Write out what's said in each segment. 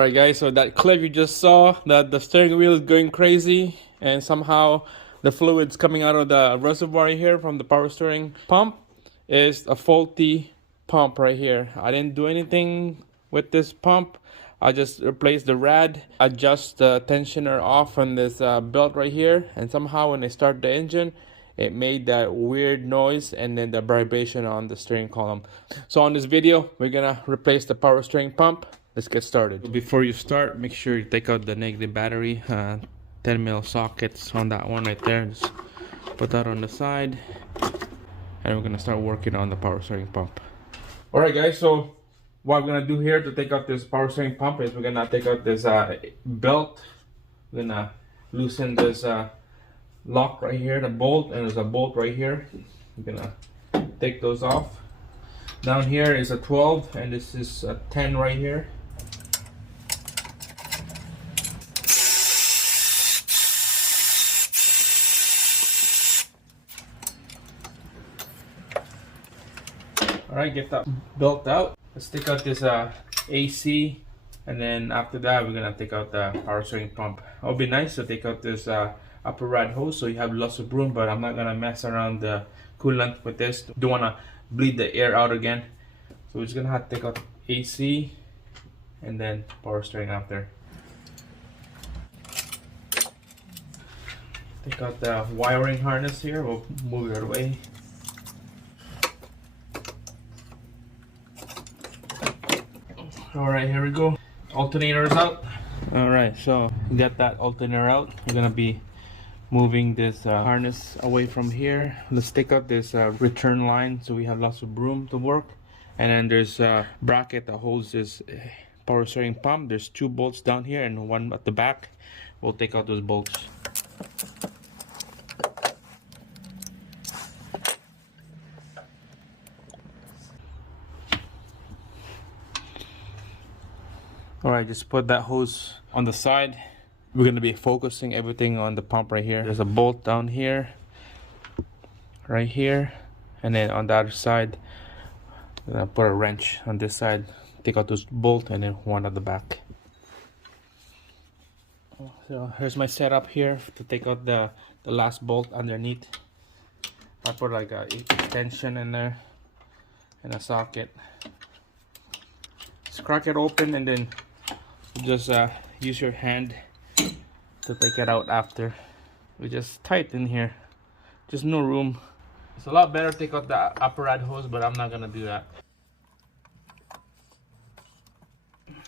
Alright guys, so that clip you just saw, that the steering wheel is going crazy and somehow the fluids coming out of the reservoir here from the power steering pump is a faulty pump right here. I didn't do anything with this pump. I just replaced the rad, adjust the tensioner off on this belt right here, and somehow when I start the engine it made that weird noise and then the vibration on the steering column. So on this video we're gonna replace the power steering pump. Let's get started. Before you start, make sure you take out the negative battery, 10mm sockets on that one right there. Just put that on the side and we're gonna start working on the power steering pump. Alright guys, so what we're gonna do here to take out this power steering pump is we're gonna take out this belt. We're gonna loosen this lock right here, the bolt, and there's a bolt right here. We're gonna take those off. Down here is a 12 and this is a 10 right here. Alright, get that belt out. Let's take out this AC, and then after that we're gonna take out the power steering pump. It would be nice to take out this upper rad hose so you have lots of room, but I'm not gonna mess around the coolant with this. Don't wanna bleed the air out again. So we're just gonna have to take out AC and then power steering after. Take out the wiring harness here, we'll move it away. Alright, here we go. Alternator's out. Alright, so we got that alternator out. We're gonna be moving this harness away from here. Let's take out this return line so we have lots of room to work. And then there's a bracket that holds this power steering pump. There's 2 bolts down here and 1 at the back. We'll take out those bolts. Alright, just put that hose on the side. We're going to be focusing everything on the pump right here. There's a bolt down here, right here, and then on the other side, I'm going to put a wrench on this side, take out this bolt, and then 1 at the back. So here's my setup here to take out the last bolt underneath. I put like a extension in there and a socket. Just crack it open and then just use your hand to take it out after. We just tight in here, just no room. It's a lot better to take out the upper rad hose, but I'm not gonna do that.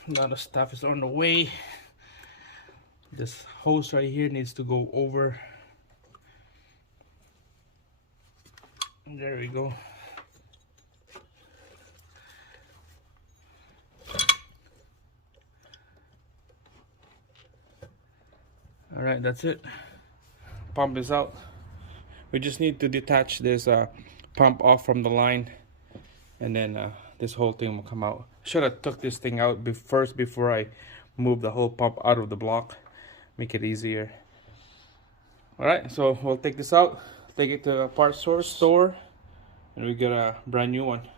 A lot of stuff is on the way. This hose right here needs to go over. There we go. Alright, that's it. Pump is out. We just need to detach this pump off from the line, and then this whole thing will come out. Should have took this thing out first before I move the whole pump out of the block. Make it easier. Alright, so we'll take this out, take it to a parts store, and we get a brand new one.